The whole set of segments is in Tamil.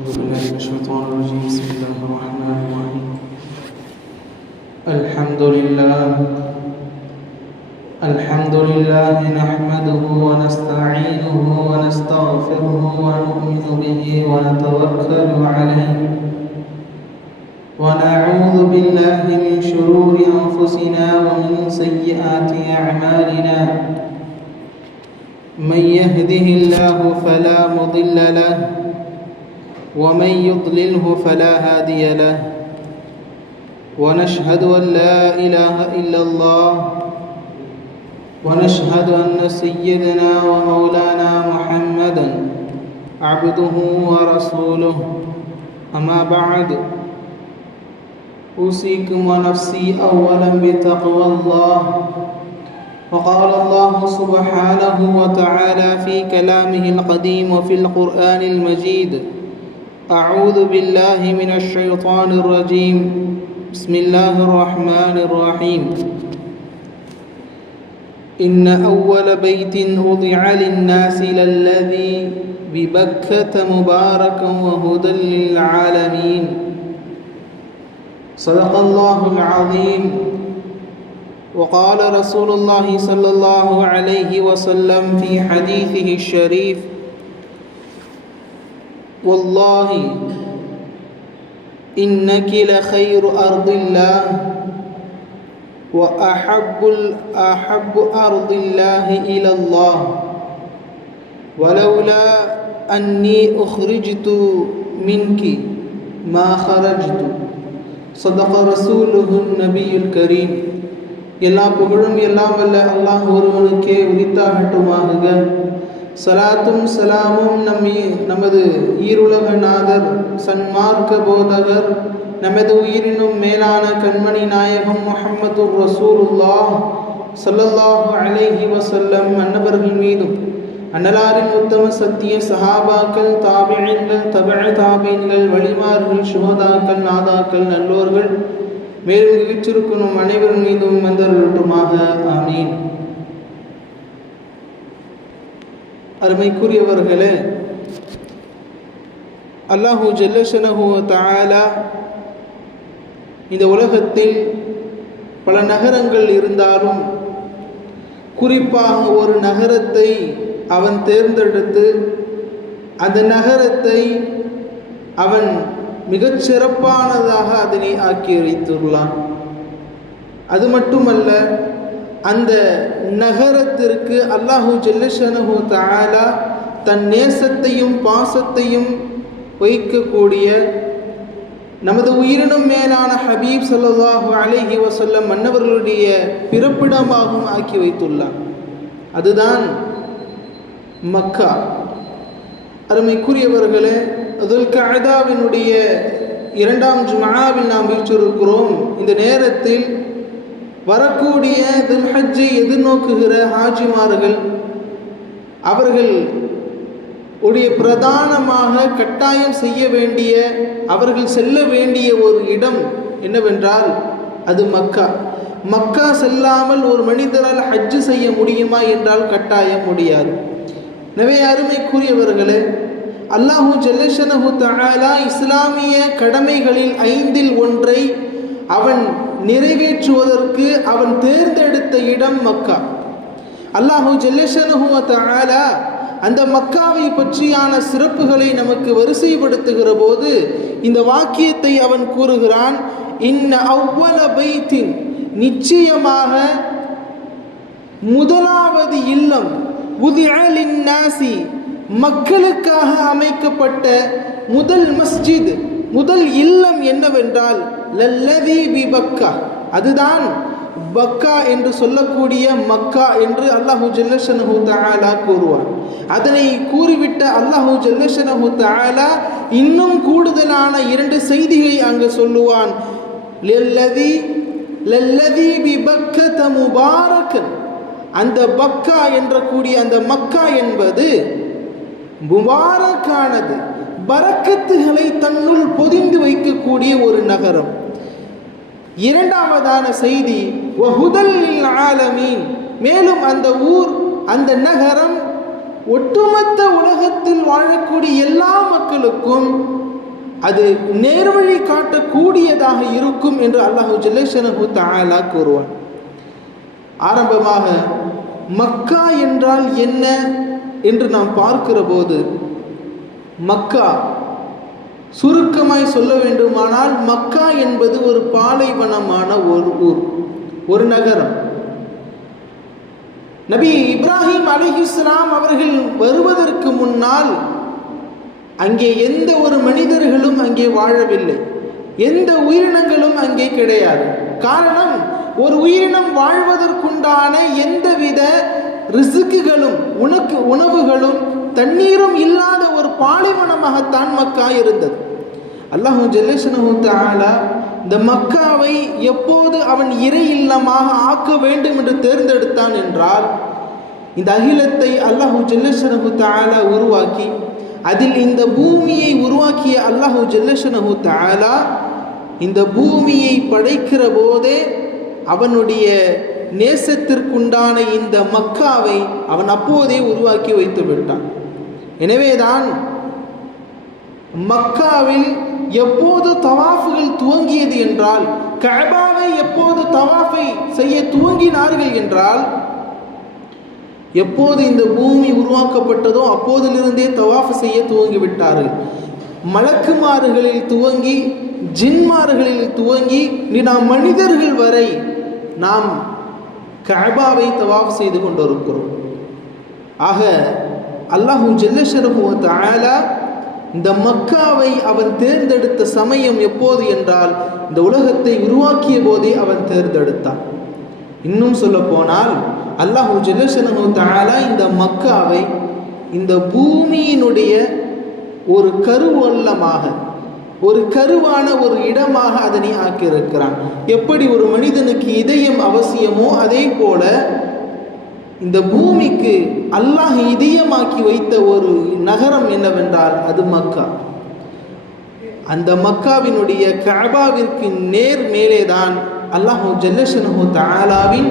أعوذ بالله من الشيطان الرجيم. بسم الله الرحمن الرحيم. الحمد لله نحمده ونستعينه ونستغفره ونؤمن به ونتوكل عليه ونعوذ بالله من شرور أنفسنا ومن سيئات أعمالنا. من يهده الله فلا مضل له ومن يضلله فلا هادي له. ونشهد أن لا إله إلا الله ونشهد أن سيدنا ومولانا محمدا عبده ورسوله. أما بعد، أوصيكم ونفسي أولا بتقوى الله. وقال الله سبحانه وتعالى في كلامه القديم وفي القرآن المجيد: أعوذ بالله من الشيطان الرجيم. بسم الله الرحمن الرحيم. إن أول بيت وضع للناس للذي ببكة مباركا وهدى للعالمين. صدق الله العظيم. وقال رسول الله صلى الله عليه وسلم في حديثه الشريف: والله إنك لخير أرض الله وأحب أرض الله إلى الله ولولا أني أخرجت منك ما خرجت. صدق رسوله النبي الكريم. எல்லா புகழும் எல்லாம் வல்ல அல்லாஹ் ஒருவனுக்கே உரித்தாகட்டுமாக. சலாத்தும் சலாமும் நமது ஈருலக நாதர், சன்மார்க்க போதகர், நமது உயிரினும் மேலான கண்மணி நாயகம் முஹம்மது ரசூலுல்லாஹ் ஸல்லல்லாஹு அலைஹி வஸல்லம் அன்னவர்கள் மீதும், அன்னலாரின் உத்தம சத்திய சஹாபாக்கள், தாபிஈன்கள், தபஅ தாபீன்கள், வலிமார்கள், சுஹதாக்கள், நாதாக்கள், நல்லோர்கள், மேலும் வீற்றிருக்கும் அனைவரின் மீதும் வந்தருளட்டுமாக. ஆமீன். அருமைக்குரியவர்களே, அல்லாஹு ஜல்லஷனஹு தஆலா இந்த உலகத்தில் பல நகரங்கள் இருந்தாலும் குறிப்பாக ஒரு நகரத்தை அவன் தேர்ந்தெடுத்து அந்த நகரத்தை அவன் மிகச் சிறப்பானதாக அதனை ஆக்கி வைத்துள்ளான். அது மட்டுமல்ல, அந்த நகரத்திற்கு அல்லாஹு ஜல்லஷனஹு தஆலா தன் நேசத்தையும் பாசத்தையும் வைக்கக்கூடிய நமது உயிரினும் மேலான ஹபீப் ஸல்லல்லாஹு அலைஹி வஸல்லம் மன்னவர்களுடைய பிறப்பிடமாகவும் ஆக்கி வைத்துள்ளான். அதுதான் மக்கா. அருமைக்குரியவர்களே, துல்கஅதாவினுடைய 2ஆம் ஜும்ஆவில் நாம் வீற்றிருக்கிறோம். இந்த நேரத்தில் வரக்கூடிய துல்ஹஜ்ஜை எதிர்நோக்குகிற ஹாஜிமார்கள், அவர்கள் உடைய பிரதானமாக கட்டாயம் செய்ய வேண்டிய, அவர்கள் செல்ல வேண்டிய ஒரு இடம் என்னவென்றால் அது மக்கா. மக்கா செல்லாமல் ஒரு மனிதரால் ஹஜ்ஜு செய்ய முடியுமா என்றால் கட்டாயம் முடியாது. எனவே அருமைக்குரியவர்களே, அல்லாஹு ஜல்லஷனஹு தஆலா இஸ்லாமிய கடமைகளில் 5இல் ஒன்றை அவன் நிறைவேற்றுவதற்கு அவன் தேர்ந்தெடுத்த இடம் மக்கா. அல்லாஹு ஜல்லஷனஹு தஆலா அந்த மக்காவை பற்றியான சிறப்புகளை நமக்கு வரிசைப்படுத்துகிற போது இந்த வாக்கியத்தை அவன் கூறுகிறான்: இன்ன அவ்வல பைத்தின், நிச்சயமாக முதலாவது இல்லம், உதிஅ லின்னாசி, மக்களுக்காக அமைக்கப்பட்ட முதல் மஸ்ஜித், முதல் இல்லம் என்னவென்றால் லல்லதி பிபக்கா, அதுதான் பக்கா என்று சொல்லக்கூடிய மக்கா என்று அல்லாஹு ஜல்லஷனஹு தஆலா கூறுவார். அதனை கூறிவிட்ட அல்லாஹு ஜல்லஷனஹு தஆலா இன்னும் கூடுதலான 2 செய்தியை அங்கு சொல்லுவான். லல்லதி பிபக்கத முபாரக்கன், அந்த பக்கா என்ற கூடிய அந்த மக்கா என்பது முபாரக்கானது, பரக்கத்துகளை தன்னுள் பொதிந்து வைக்கக்கூடிய ஒரு நகரம். இரண்டாவதான செய்தி வஹுதல் லில் ஆலமீன், மேலும் அந்த ஊர், அந்த நகரம் ஒட்டுமொத்த உலகத்தில் வாழக்கூடிய எல்லா மக்களுக்கும் அது நேர்வழி காட்டக்கூடியதாக இருக்கும் என்று அல்லாஹு ஜல்லஷனஹு தஆலா கூறுவான். ஆரம்பமாக மக்கா என்றால் என்ன என்று நாம் பார்க்கிற போது, மக்கா சுருக்கமாய் சொல்ல வேண்டுமானால் மக்கா என்பது ஒரு பாலைவனமான ஒரு ஊர், ஒரு நகரம். நபி இப்ராஹிம் அலைஹிஸ்ஸலாம் அவர்கள் வருவதற்கு முன்னால் அங்கே எந்த ஒரு மனிதர்களும் அங்கே வாழவில்லை, எந்த உயிரினங்களும் அங்கே கிடையாது. காரணம், ஒரு உயிரினம் வாழ்வதற்குண்டான எந்தவித ரிஸ்குகளும் உணவுகளும் தண்ணீரும் இல்லாத ஒரு பாலைவனமாகத்தான் மக்கா இருந்தது. அல்லாஹு ஜல்லஷனஹு தஆலா இந்த மக்காவை எப்போது அவன் இறை இல்லமாக ஆக்க வேண்டும் என்று தேர்ந்தெடுத்தான் என்றால், இந்த அகிலத்தை அல்லாஹு ஜல்லஷனஹு தஆலா உருவாக்கி அதில் இந்த பூமியை உருவாக்கிய அல்லாஹு ஜல்லஷனஹு தஆலா இந்த பூமியை படைக்கிற போதே அவனுடைய நேசத்திற்குண்டான இந்த மக்காவை அவன் அப்போதே உருவாக்கி வைத்து விட்டான். எனவேதான் மக்காவில் எப்போது தவாஃபுகள் துவங்கியது என்றால், கஅபாவை எப்போது தவாஃபை செய்ய துவங்கினார்கள் என்றால், எப்போது இந்த பூமி உருவாக்கப்பட்டதோ அப்போதிலிருந்தே தவாஃப் செய்ய துவங்கிவிட்டார்கள். மலக்குமார்களில் துவங்கி ஜின்மார்களில் துவங்கி நாம் மனிதர்கள் வரை நாம் கஅபாவை தவாஃப் செய்து கொண்டிருக்கிறோம். ஆக அல்லாஹு ஜல்லஷனஹு தஆலா இந்த மக்காவை அவன் தேர்ந்தெடுத்த சமயம் எப்போது என்றால், இந்த உலகத்தை உருவாக்கிய போதே அவன் தேர்ந்தெடுத்தான். இன்னும் சொல்ல போனால் அல்லாஹு ஜல்லஷனஹு தஆலா இந்த மக்காவை இந்த பூமியினுடைய ஒரு கருவல்லமாக, ஒரு கருவான ஒரு இடமாக அதனை ஆக்கியிருக்கிறான். எப்படி ஒரு மனிதனுக்கு இதயம் அவசியமோ அதே போல இந்த பூமிக்கு அல்லாஹ் இதயமாக்கி வைத்த ஒரு நகரம் என்னவென்றால் அது மக்கா. அந்த மக்காவினுடைய கஅபாவிற்கு நேர் மேலேதான் அல்லாஹு ஜல்லஷனஹு தஆலாவின்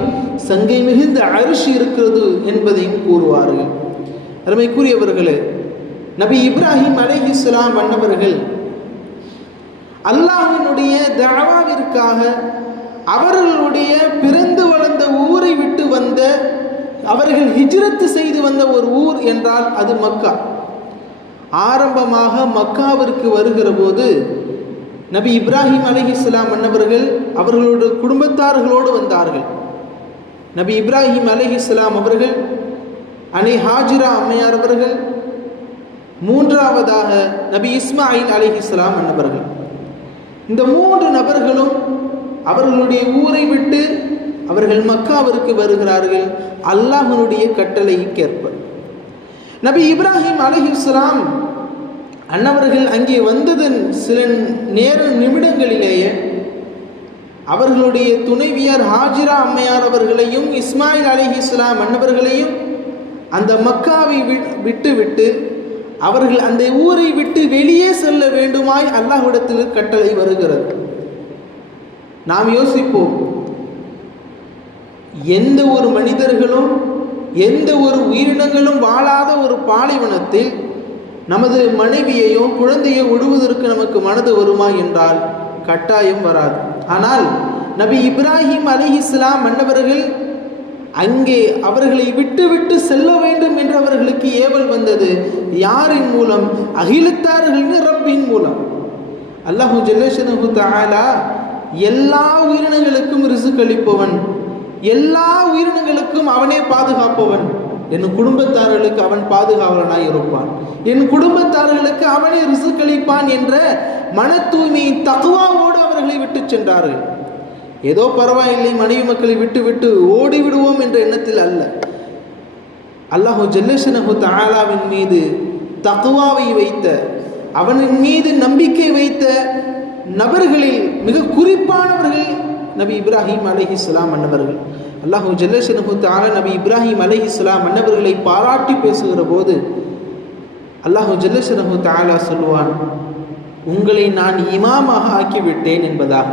சங்கை மிகுந்த அர்ஷ் இருக்கிறது என்பதையும் கூறுவார்கள். அருமைக்குரியவர்களே, நபி இப்ராஹிம் அலைஹிஸ்ஸலாம் அன்னவர்கள் அல்லாஹ்வினுடைய தஅவாவிற்காக அவர்களுடைய பிறந்து வளர்ந்த ஊரை விட்டு வந்த, அவர்கள் ஹிஜ்ரத் செய்து வந்த ஒரு ஊர் என்றால் அது மக்கா. ஆரம்பமாக மக்காவிற்கு வருகிற போது நபி இப்ராஹிம் அலைஹிஸ்ஸலாம் அன்னவர்கள் அவர்களோட குடும்பத்தார்களோடு வந்தார்கள். நபி இப்ராஹிம் அலைஹிஸ்ஸலாம் அவர்கள், அன்னை ஹாஜிரா அம்மையார் அவர்கள், மூன்றாவதாக நபி இஸ்மாயில் அலைஹிஸ்ஸலாம் அன்னவர்கள். இந்த மூன்று நபர்களும் அவர்களுடைய ஊரை விட்டு அவர்கள் மக்காவிற்கு வருகிறார்கள் அல்லாஹ்வினுடைய கட்டளைக்கேற்ப. நபி இப்ராஹிம் அலைஹிஸ்ஸலாம் அன்னவர்கள் அங்கே வந்ததன் சில நிமிடங்களிலேயே அவர்களுடைய துணைவியார் ஹாஜிரா அம்மையார் அவர்களையும் இஸ்மாயில் அலைஹிஸ்ஸலாம் அன்னவர்களையும் அந்த மக்காவை விட்டு அவர்கள் அந்த ஊரை விட்டு வெளியே செல்ல வேண்டுமாய் அல்லாஹ்விடத்தில் கட்டளை வருகிறது. நாம் யோசிப்போம், எந்த ஒரு மனிதர்களும் எந்த ஒரு உயிரினங்களும் வாழாத ஒரு பாலைவனத்தில் நமது மனைவியையோ குழந்தையோ விடுவதற்கு நமக்கு மனது வருமா என்றால் கட்டாயம் வராது. ஆனால் நபி இப்ராஹிம் அலைஹிஸ்ஸலாம் அன்னவர்கள் அங்கே அவர்களை விட்டு செல்ல வேண்டும் என்று அவர்களுக்கு ஏவல் வந்தது. யாரின் மூலம்? அகிலத்தார்களின் ரப்பின் மூலம். அல்லாஹு ஜல்லஷனஹு தஆலா எல்லா உயிரினங்களுக்கும் ரிஸ்க் அளிப்பவன், எல்லா உயிரினங்களுக்கும் அவனே பாதுகாப்பவன். என் குடும்பத்தார்களுக்கு அவன் பாதுகாவலனாய் இருப்பான், என் குடும்பத்தார்களுக்கு அவனே ரிஸ்க் அளிப்பான் என்ற மன தூய்மையின் தக்வாவோடு அவர்களை விட்டு சென்றார்கள். ஏதோ பரவாயில்லை, மனைவி மக்களை விட்டு ஓடிவிடுவோம் என்ற எண்ணத்தில் அல்ல. அல்லாஹு ஜல்லஷனஹு தஆலாவின் மீது தக்வாவை வைத்த, அவனின் மீது நம்பிக்கை வைத்த நபர்களில் மிக குறிப்பானவர்கள் நபி இப்ராஹிம் அலைஹிஸ்ஸலாம் அன்னவர்கள். அல்லாஹு ஜல்லஷனஹு தஆலா நபி இப்ராஹிம் அலைஹிஸ்ஸலாம் அன்னவர்களை பாராட்டி பேசுகிற போது அல்லாஹு ஜல்லஷனஹு தஆலா சொல்வான், உங்களை நான் இமாமாக ஆக்கிவிட்டேன் என்பதாக.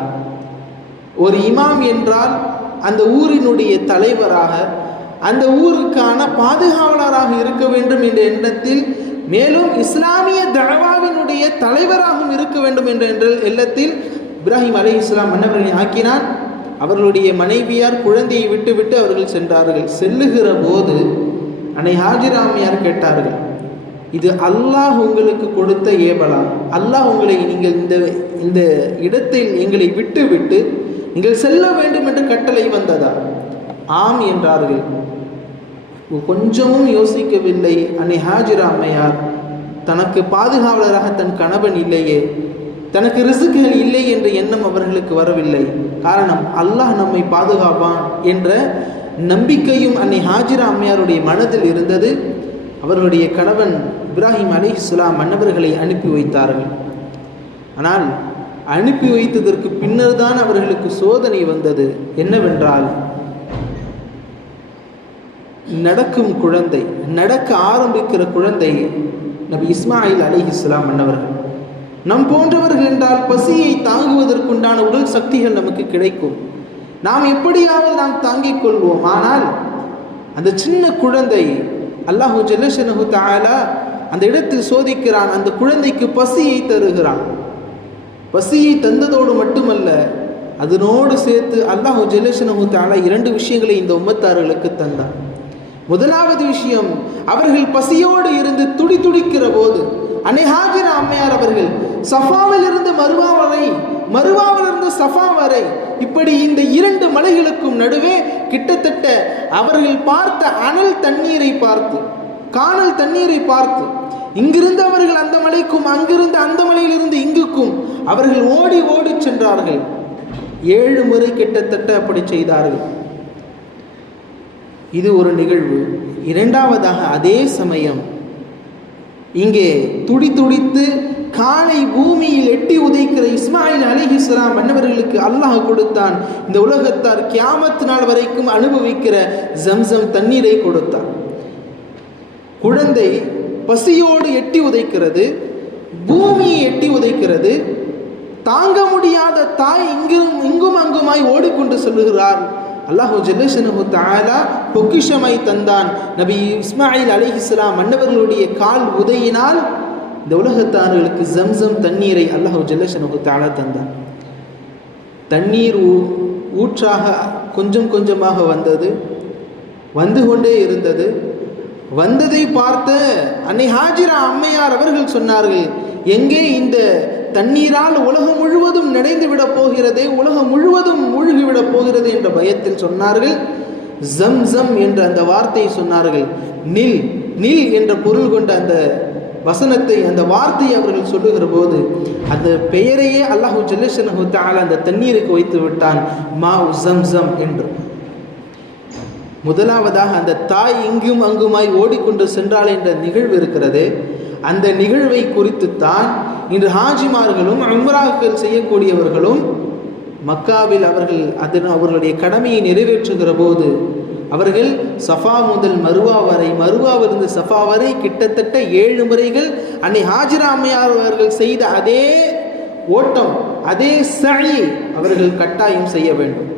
ஒரு இமாம் என்றால் அந்த ஊரினுடைய தலைவராக, அந்த ஊருக்கான பாதுகாவலராக இருக்க வேண்டும் என்ற எண்ணத்தில், மேலும் இஸ்லாமிய தஅவாவினுடைய தலைவர் தலைவராகவும் இருக்க வேண்டும் என்ற எண்ணத்தில் இப்ராஹிம் அலைஹிஸ்ஸலாம் மன்னவர்களை ஆக்கினார். அவர்களுடைய மனைவியார் குழந்தையை விட்டுவிட்டு அவர்கள் சென்றார்கள். செல்லுகிற போது அன்னை ஹாஜிரா அம்மையார் கேட்டார்கள், இது அல்லாஹ் உங்களுக்கு கொடுத்த ஏவலா? அல்லாஹ் உங்களை நீங்கள் இந்த இடத்தில் எங்களை விட்டு நீங்கள் செல்ல வேண்டும் என்று கட்டளை வந்ததா? ஆம் என்றார்கள். கொஞ்சமும் யோசிக்கவில்லை அன்னை ஹாஜிரா அம்மையார். தனக்கு பாதுகாவலராக தன் கணவன் இல்லையே, தனக்கு ரிசுக்குகள் இல்லை என்ற எண்ணம் அவர்களுக்கு வரவில்லை. காரணம், அல்லாஹ் நம்மை பாதுகாப்பான் என்ற நம்பிக்கையும் அன்னை ஹாஜிரா அம்மையாருடைய மனதில் இருந்தது. அவர்களுடைய கணவன் இப்ராஹிம் அலைஹிஸ்ஸலாம் மன்னவர்களை அனுப்பி வைத்தார்கள். ஆனால் அனுப்பி வைத்ததற்கு பின்னர் தான் அவர்களுக்கு சோதனை வந்தது. என்னவென்றால், நடக்கும் குழந்தை, நடக்க ஆரம்பிக்கிற குழந்தை நபி இஸ்மாயில் அலைஹிஸ்ஸலாம் மன்னவர்கள். நம் போன்றவர்கள் என்றால் பசியை தாங்குவதற்குண்டான உடல் சக்திகள் நமக்கு கிடைக்கும், நாம் எப்படியாவது நாம் தாங்கிக் கொள்வோம். ஆனால் அந்த சின்ன குழந்தை அல்லாஹு ஜல்லஷனஹு தஆலா அந்த இடத்தில் சோதிக்கிறான். அந்த குழந்தைக்கு பசியை தருகிறான். பசியை தந்ததோடு மட்டுமல்ல, அதனோடு சேர்த்து அல்லாஹு ஜல்லஷனஹு தஆலா 2 விஷயங்களை இந்த உம்மத்தார்களுக்கு தந்தான். முதலாவது விஷயம், அவர்கள் பசியோடு இருந்து துடிக்கிற போது அன்னை ஹாஜிரா அம்மையார் அவர்கள் சஃபாவில் இருந்து மருவா வரை, மருவாவிலிருந்து சஃபா வரை, இப்படி இந்த 2 மலைகளுக்கும் நடுவே கிட்டத்தட்ட அவர்கள் பார்த்த அனல் தண்ணீரை பார்த்து, காணல் தண்ணீரை பார்த்து, இங்கிருந்து அவர்கள் அந்த மலைக்கும், அங்கிருந்து அந்த மலையிலிருந்து இங்குக்கும் அவர்கள் ஓடி சென்றார்கள். 7 முறை கிட்டத்தட்ட அப்படி செய்தார்கள். இது ஒரு நிகழ்வு. இரண்டாவதாக, அதே சமயம் இங்கே துடித்து காலை பூமியில் எட்டி உதைக்கிற இஸ்மாயில் அலைஹிஸ்ஸலாம் மன்னவர்களுக்கு அல்லாஹ் கொடுத்தான். இந்த உலகத்தார் கியாமத் நாள் வரைக்கும் அனுபவிக்கிற ஜம்சம் தண்ணீரை கொடுத்தான். குழந்தை பசியோடு எட்டி உதைக்கிறது, பூமியை எட்டி உதைக்கிறது. தாங்க முடியாத தாய் இங்கும் அங்குமாய் ஓடிக்கொண்டு செல்லுகிறார். அல்லாஹு ஜல்லஷனஹு தஆலா பொக்கிஷமாய் தந்தான். நபி இஸ்மாயில் அலைஹிஸ்ஸலாம் மன்னவர்களுடைய கால் உதையினால் இந்த உலகத்தார்களுக்கு ஜம்சம் தண்ணீரை அல்லாஹு ஜல்லஷனஹு தஆலா தந்தான். தண்ணீர் ஊற்றாக கொஞ்சமாக வந்தது, வந்து கொண்டே இருந்தது. வந்ததை பார்த்த அன்னை ஹாஜிரா அம்மையார் அவர்கள் சொன்னார்கள், எங்கே இந்த தண்ணீரால் உலகம் முழுவதும் நிறைந்து விட போகிறதே, உலகம் முழுவதும் மூழ்கிவிடப் போகிறது என்ற பயத்தில் சொன்னார்கள். ஜம்சம் என்ற அந்த வார்த்தையை சொன்னார்கள். நில் நில் என்ற பொருள் கொண்ட அந்த வசனத்தை, அந்த வார்த்தையை அவர்கள் சொல்லுகிற போது அந்த பெயரையே அல்லாஹு ஜல்லஷனஹு தஆலா அந்த தண்ணீருக்கு வைத்து விட்டான், மாஉ ஜம்சம் என்று. முதலாவதாக அந்த தாய் இங்கும் அங்குமாய் ஓடிக்கொண்டு சென்றாள் என்ற நிகழ்வு இருக்கிறது. அந்த நிகழ்வை குறித்துத்தான் இன்று ஹாஜிமார்களும் உம்ராக்கள் செய்யக்கூடியவர்களும் மக்காவில் அவர்களுடைய கடமையை நிறைவேற்றுகிற போது அவர்கள் சஃபா முதல் மருவா வரை, மருவாவிலிருந்து சஃபா வரை கிட்டத்தட்ட 7 முறைகள் அன்னை ஹாஜிரா அம்மையார் அவர்கள் செய்த அதே ஓட்டம், அதே சஅய் அவர்கள் கட்டாயம் செய்ய வேண்டும்.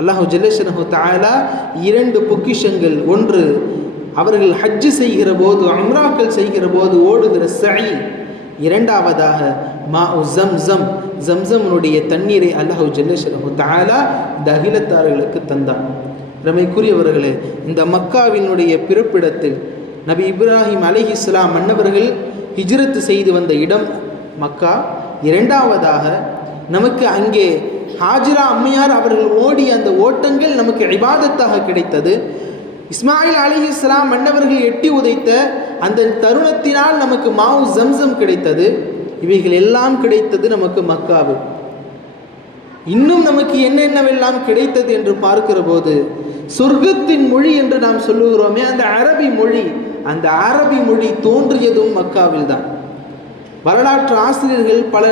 அல்லாஹு ஜல்லஷனஹு தஆலா 2 பொக்கிஷங்கள், ஒன்று அவர்கள் ஹஜ்ஜு செய்கிற போது, உம்ராக்கள் செய்கிற போது ஓடுகிற சஅய், இரண்டாவதாக மாஉ ஜம்சம், ஜம்சம்னுடைய தண்ணீரை அல்லாஹு ஜல்லஷனஹு தஆலா இந்த அகிலத்தார்களுக்கு தந்தான். ரமைக்குரியவர்களே, இந்த மக்காவினுடைய பிறப்பிடத்தில் நபி இப்ராஹிம் அலைஹிஸ்ஸலாம் மன்னவர்கள் ஹிஜ்ரத் செய்து வந்த இடம் மக்கா. இரண்டாவதாக நமக்கு அங்கே ஹாஜிரா அம்மையார் அவர்கள் ஓடிய அந்த ஓட்டங்கள் நமக்கு இபாதத்தாக கிடைத்தது. இஸ்மாயில் அலைஹிஸ்ஸலாம் மன்னவர்கள் எட்டி உதைத்த அந்த தருணத்தினால் நமக்கு மாவு ஜம்சம் கிடைத்தது. இவைகள் எல்லாம் கிடைத்தது நமக்கு மக்காவில். இன்னும் நமக்கு என்னென்னவெல்லாம் கிடைத்தது என்று பார்க்கிற போது, சொர்க்கத்தின் மொழி என்று நாம் சொல்லுகிறோமே அந்த அரபி மொழி, அந்த அரபி மொழி தோன்றியதும் மக்காவில் தான். வரலாற்று ஆசிரியர்கள் பல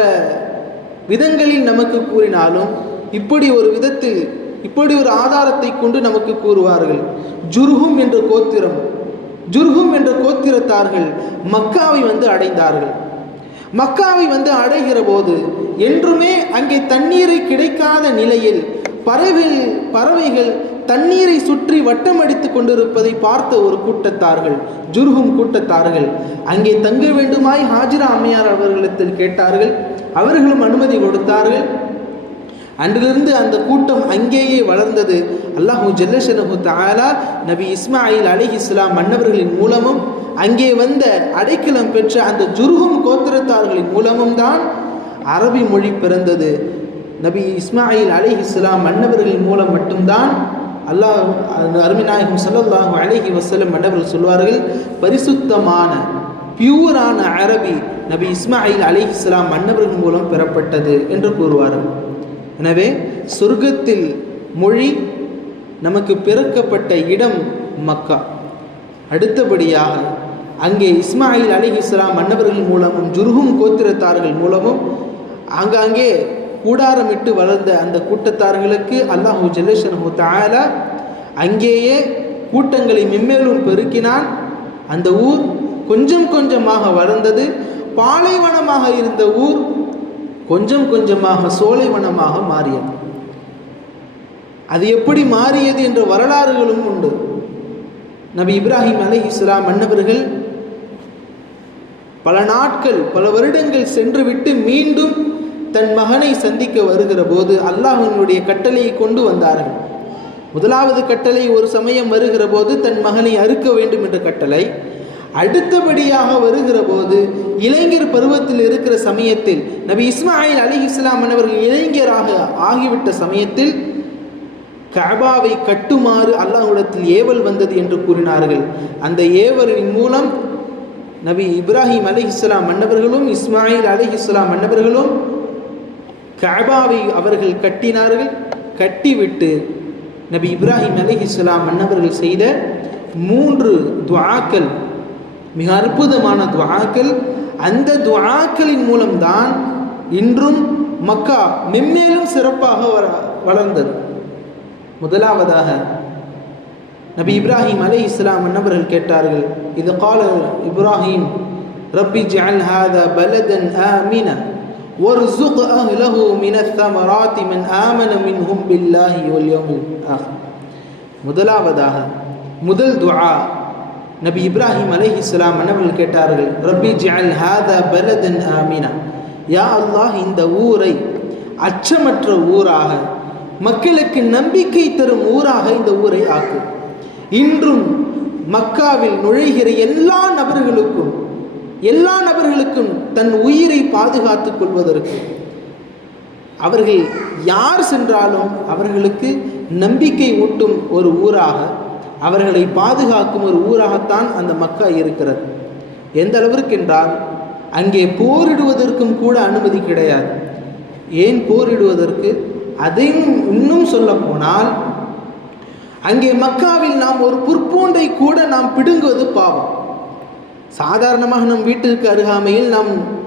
விதங்களில் நமக்கு கூறினாலும் இப்படி ஒரு விதத்தில், இப்படி ஒரு ஆதாரத்தை கொண்டு நமக்கு கூறுவார்கள். ஜுர்ஹும் என்ற கோத்திரம், ஜுர்ஹும் என்ற கோத்திரத்தார்கள் மக்காவை அடைந்தார்கள். மக்காவை அடைகிற போது என்றுமே அங்கே தண்ணீரை கிடைக்காத நிலையில் பறவைகள் தண்ணீரை சுற்றி வட்டம் அடித்து கொண்டிருப்பதை பார்த்த ஒரு கூட்டத்தார்கள், ஜுர்ஹும் கூட்டத்தார்கள், அங்கே தங்க வேண்டுமாய் ஹாஜிரா அம்மையார் அவர்களிடத்தில் கேட்டார்கள். அவர்களும் அனுமதி கொடுத்தார்கள். அன்றிலிருந்து அந்த கூட்டம் அங்கேயே வளர்ந்தது. அல்லாஹு ஜல்லஷனஹு தஆலா நபி இஸ்மாயில் அலைஹிஸ்ஸலாம் மன்னவர்களின் மூலமும் அங்கே வந்த அடைக்கலம் பெற்ற அந்த ஜுர்ஹும் கோத்திரத்தார்களின் மூலமும் தான் அரபி மொழி பிறந்தது. நபி இஸ்மாயில் அலைஹிஸ்ஸலாம் மன்னவர்களின் மூலம் மட்டும்தான் அல்லாஹ் அருமைநாயகம் ஸல்லல்லாஹு அலைஹி வஸல்லம் மன்னவர்கள் சொல்வார்கள், பரிசுத்தமான பியூரான அரபி நபி இஸ்மாயில் அலைஹிஸ்ஸலாம் மன்னவர்கள் மூலம் பெறப்பட்டது என்று கூறுவார்கள். எனவே சொர்க்கத்தில் மொழி நமக்கு பிறக்கப்பட்ட இடம் மக்கா. அடுத்தபடியாக அங்கே இஸ்மாயில் அலைஹிஸ்ஸலாம் மன்னவர்கள் மூலமும் ஜுர்ஹும் கோத்திரத்தார்கள் மூலமும் ஆங்காங்கே கூடாரமிட்டு வளர்ந்த அந்த கூட்டத்தார்களுக்கு அல்லாஹு ஜல்லஷனஹு தஆலா அங்கேயே கூட்டங்களை மென்மேலும் பெருக்கினான். அந்த ஊர் கொஞ்சம் கொஞ்சமாக வளர்ந்தது. பாலைவனமாக இருந்த ஊர் கொஞ்சம் கொஞ்சமாக சோலைவனமாக மாறியது. அது எப்படி மாறியது என்ற வரலாறுகளும் உண்டு. நபி இப்ராஹிம் அலைஹிஸ்ஸலாம் மன்னவர்கள் பல நாட்கள் பல வருடங்கள் சென்றுவிட்டு மீண்டும் தன் மகனை சந்திக்க வருகிற போது அல்லாஹ்வினுடைய கட்டளையை கொண்டு வந்தார்கள். முதலாவது கட்டளை ஒரு சமயம் வருகிற போது தன் மகனை அறுக்க வேண்டும் என்ற கட்டளை. அடுத்தபடியாக வருகிற போது இளைஞர் பருவத்தில் இருக்கிற சமயத்தில் நபி இஸ்மாயில் அலைஹிஸ்ஸலாம் அவர்கள் இளைஞராக ஆகிவிட்ட சமயத்தில் கஅபாவை கட்டுமாறு அல்லாஹ்விடத்தில் ஏவல் வந்தது என்று கூறினார்கள். அந்த ஏவலின் மூலம் நபி இப்ராஹிம் அலைஹிஸ்ஸலாம் மன்னவர்களும் இஸ்மாயில் அலைஹிஸ்ஸலாம் மன்னவர்களும் கஅபாவை அவர்கள் கட்டினார்கள். கட்டிவிட்டு நபி இப்ராஹிம் அலைஹிஸ்ஸலாம் மன்னவர்கள் செய்த 3 துஆக்கள், மிக அற்புதமான துஆக்கள். அந்த துஆக்களின் மூலம்தான் இன்றும் மக்கா மென்மேலும் சிறப்பாக வளர்ந்தது. முதலாவதாக நபி இப்ராஹிம் அலைஹிஸ்ஸலாம் அன்னவர்கள் கேட்டார்கள், இது கால இப்ராஹிம் ரப்பி ஜஅல் ஹாதா பலதன் ஆமினா வர்ஸுக் அஹ்லஹு மினத் ஸமராத்தி மன் ஆமன மின்ஹும் பில்லாஹி வல் யௌமில் ஆஹிர். முதலாவதாக முதல் துஆ நபி இப்ராஹிம் அலைஹிஸ்ஸலாம் அன்னவர்கள் கேட்டார்கள், ரப்பி ஜஅல் ஹாதா பலதன் ஆமினா, யா அல்லாஹ் இந்த ஊரை அச்சமற்ற ஊராக, மக்களுக்கு நம்பிக்கை தரும் ஊராக இந்த ஊரை ஆக்கு. இன்றும் மக்காவில் நுழைகிற எல்லா நபர்களுக்கும் தன் உயிரை பாதுகாத்துக் கொள்வதற்கு, அவர்கள் யார் சென்றாலும் அவர்களுக்கு நம்பிக்கை ஊட்டும் ஒரு ஊராக, அவர்களை பாதுகாக்கும் ஒரு ஊராகத்தான் அந்த மக்கா இருக்கிறது. எந்த அளவிற்கு என்றால் அங்கே போரிடுவதற்கும் கூட அனுமதி கிடையாது. ஏன் போரிடுவதற்கு? அதையும் இன்னும் சொல்ல போனால் அங்கே மக்காவில் நாம் ஒரு புற்பூண்டை கூட நாம் பிடுங்குவது பாவம். சாதாரணமாக நம் வீட்டிற்கு அருகாமையில்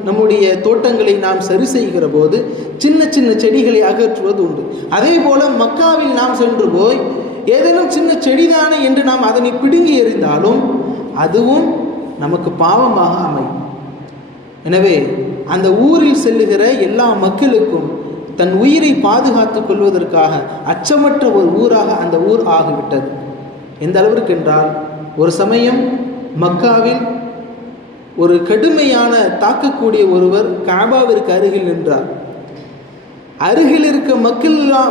நம்முடைய தோட்டங்களை நாம் சரி செய்கிற போது சின்ன சின்ன செடிகளை அகற்றுவது உண்டு. அதே போல மக்காவில் நாம் சென்று போய் ஏதேனும் சின்ன செடிதானே என்று நாம் அதனை பிடுங்கி எறிந்தாலும் அதுவும் நமக்கு பாவமாக அமையும். எனவே அந்த ஊரில் செல்லுகிற எல்லா மக்களுக்கும் தன் உயிரை பாதுகாத்துக் கொள்வதற்காக அச்சமற்ற ஒரு ஊராக அந்த ஊர் ஆகிவிட்டது. எந்த அளவிற்கு என்றால் ஒரு சமயம் மக்காவில் ஒரு கடுமையான தாக்கக்கூடிய ஒருவர் கஅபாவிற்கு அருகில் நின்றார். அருகில் இருக்க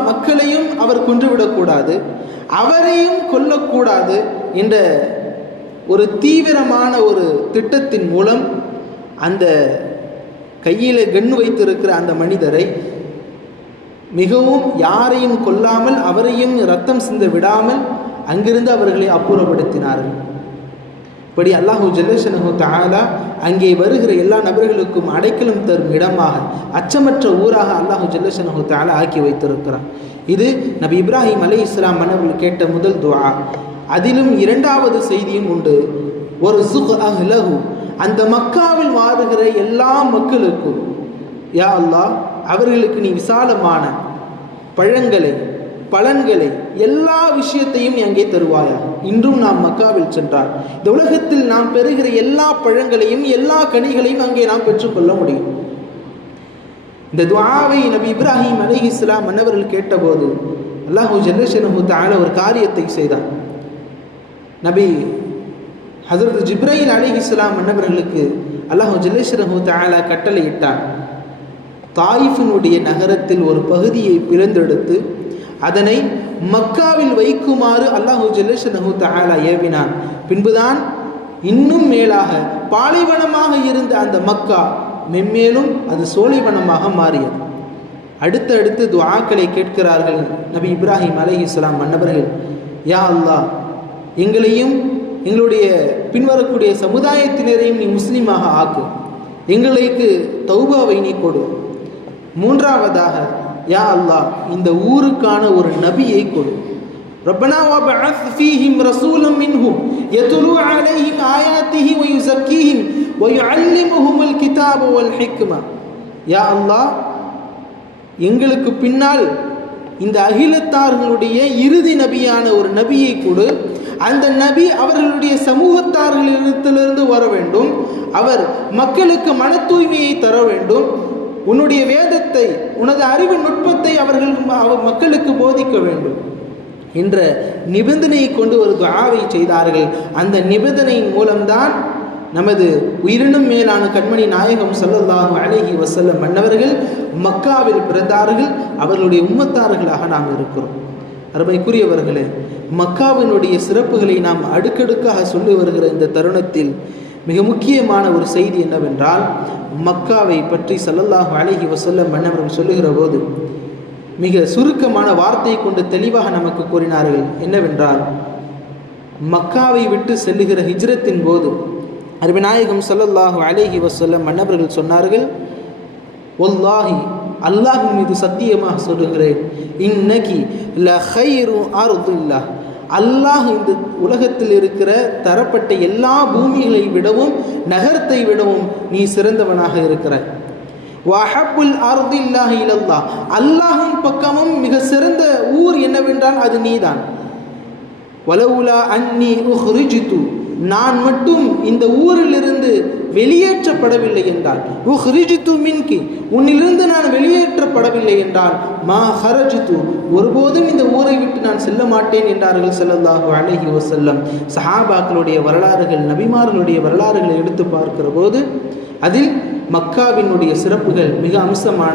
மக்களையும் அவர் கொன்றுவிடக்கூடாது, அவரையும் கொல்லக்கூடாது என்ற ஒரு தீவிரமான ஒரு திட்டத்தின் மூலம் அந்த கையில் கண் வைத்திருக்கிற அந்த மனிதரை மிகவும் யாரையும் கொல்லாமல் அவரையும் ரத்தம் சிந்த விடாமல் அங்கிருந்து அவர்களை அப்புறப்படுத்தினார்கள். இப்படி அல்லாஹு ஜல்லஷனஹு தஆலா அங்கே வருகிற எல்லா நபர்களுக்கும் அடைக்கலம் தரும் இடமாக, அச்சமற்ற ஊராக அல்லாஹு ஜல்லஷனஹு தஆலா ஆக்கி வைத்திருக்கிறார். இது நபி இப்ராஹிம் அலைஹிஸ்ஸலாம் மன்னர்கள் கேட்ட முதல் துஆ. அதிலும் இரண்டாவது செய்தியும் உண்டு. வர்ஸுக் அஹ்லஹு, அந்த மக்காவில் வாழுகிற எல்லா மக்களுக்கும் யா அல்லாஹ் அவர்களுக்கு நீ விசாலமான பழங்களை பலன்களை எல்லா விஷயத்தையும் நீ அங்கே தருவாயா. இன்றும் நாம் மக்காவில் சென்றால் இந்த உலகத்தில் நாம் பெறுகிற எல்லா பழங்களையும் எல்லா கனிகளையும் அங்கே நாம் பெற்றுக்கொள்ள முடியும். இந்த துஆவை நபி இப்ராஹிம் அலைஹிஸ்ஸலாம் மன்னவர்கள் கேட்டபோது அல்லாஹு ஜல்லஷனஹு தஆலா ஒரு காரியத்தை செய்தார். நபி ஹஜ்ரத் ஜிப்ரைல் அலைஹிஸ்ஸலாம் அன்னவர்களுக்கு அல்லாஹு ஜல்லஷனஹு தஆலா கட்டளையிட்டார். தாயிஃபினுடைய நகரத்தில் ஒரு பகுதியை பிளந்தெடுத்து அதனை மக்காவில் வைக்குமாறு அல்லாஹு ஜல்லஷனஹு தஆலா ஏவினான். பின்புதான் இன்னும் மேலாக பாலைவனமாக இருந்த அந்த மக்கா மென்மேலும் அது சோலைவனமாக மாறியது. அடுத்தடுத்து துஆக்களை கேட்கிறார்கள் நபி இப்ராஹிம் அலைஹிஸ்ஸலாம் அன்னவர்கள். யா அல்லாஹ், எங்களையும் எங்களுடைய பின்வரக்கூடிய சமுதாயத்தினரையும் நீ முஸ்லீமாக ஆக்கு, எங்களுக்கு தௌபாவை நீ கொடு. மூன்றாவதாக, யா அல்லாஹ், இந்த ஊருக்கான ஒரு நபியை கொடு. ரப்பனா வபஅத் ஃபீஹிம் ரசூலம் மின்ஹும் யத்லூ அலைஹிம் ஆயாத்திஹி வ யுஸக்கீஹிம் வ யுஅல்லிமுஹுமுல் கிதாப வல் ஹிக்மா. யா அல்லாஹ், எங்களுக்கு பின்னால் இந்த அகிலத்தார்களுடைய இறுதி நபியான ஒரு நபியை கொடு. அந்த நபி அவர்களுடைய சமூகத்தார்களிடத்திலிருந்து வர வேண்டும். அவர் மக்களுக்கு மன தூய்மையை தர வேண்டும். உன்னுடைய வேதத்தை, உனது அறிவு நுட்பத்தை அவர்கள் மக்களுக்கு போதிக்க வேண்டும் என்ற நிபந்தனையை கொண்டு ஒரு துஆவை செய்தார்கள். அந்த நிபந்தனையின் மூலம்தான் நமது உயிரினும் மேலான கண்மணி நாயகம் ஸல்லல்லாஹு அலைஹி வஸல்லம் மன்னவர்கள் மக்காவில் பிறந்தார்கள். அவர்களுடைய உம்மத்தார்களாக நாம் இருக்கிறோம். அருமைக்குரியவர்களே, மக்காவினுடைய சிறப்புகளை நாம் அடுக்கடுக்காக சொல்லி வருகிற இந்த தருணத்தில் மிக முக்கியமான ஒரு செய்தி என்னவென்றால், மக்காவை பற்றி ஸல்லல்லாஹு அலைஹி வஸல்லம் மன்னவர்கள் சொல்லுகிற போது மிக சுருக்கமான வார்த்தை கொண்டு தெளிவாக நமக்கு கூறினார்கள். என்னவென்றால், மக்காவை விட்டு செல்லுகிற ஹிஜ்ரத்தின் போது அருமைநாயகம் ஸல்லல்லாஹு அலைஹி வஸல்லம் மன்னவர்கள் சொன்னார்கள், வல்லாஹி, அல்லாஹ் மீது சத்தியமாக சொல்லுகிறேன், இன்னகி லஹைரு அர்தில்லாஹ், அல்லாஹ் இந்த உலகத்தில் இருக்கிற தரப்பட்ட எல்லா பூமிகளை விடவும் நகரத்தை விடவும் நீ சிறந்தவனாக இருக்கிறாய். வஹப்புல் அர்தில்லாஹி இலல்லாஹ், அல்லாஹ்வின் பக்கமும் மிக சிறந்த ஊர் என்னவென்றால் அது நீதான். வலவுலா அன்னி உஹ்ரிஜ்து, நான் மட்டும் இந்த ஊரிலிருந்து வெளியேற்றப்படவில்லை என்றால், உஹ்ரிஜ்து மின்கி, உன்னிலிருந்து நான் வெளியேற்றப்படவில்லை என்றால், மா ஹரஜ்து, ஒருபோதும் இந்த ஊரை விட்டு நான் செல்ல மாட்டேன் என்றார்கள் ஸல்லல்லாஹு அலைஹி வஸல்லம். சஹாபாக்களுடைய வரலாறுகள், நபிமார்களுடைய வரலாறுகளை எடுத்து பார்க்கிற போது அதில் மக்காவினுடைய சிறப்புகள் மிக அம்சமான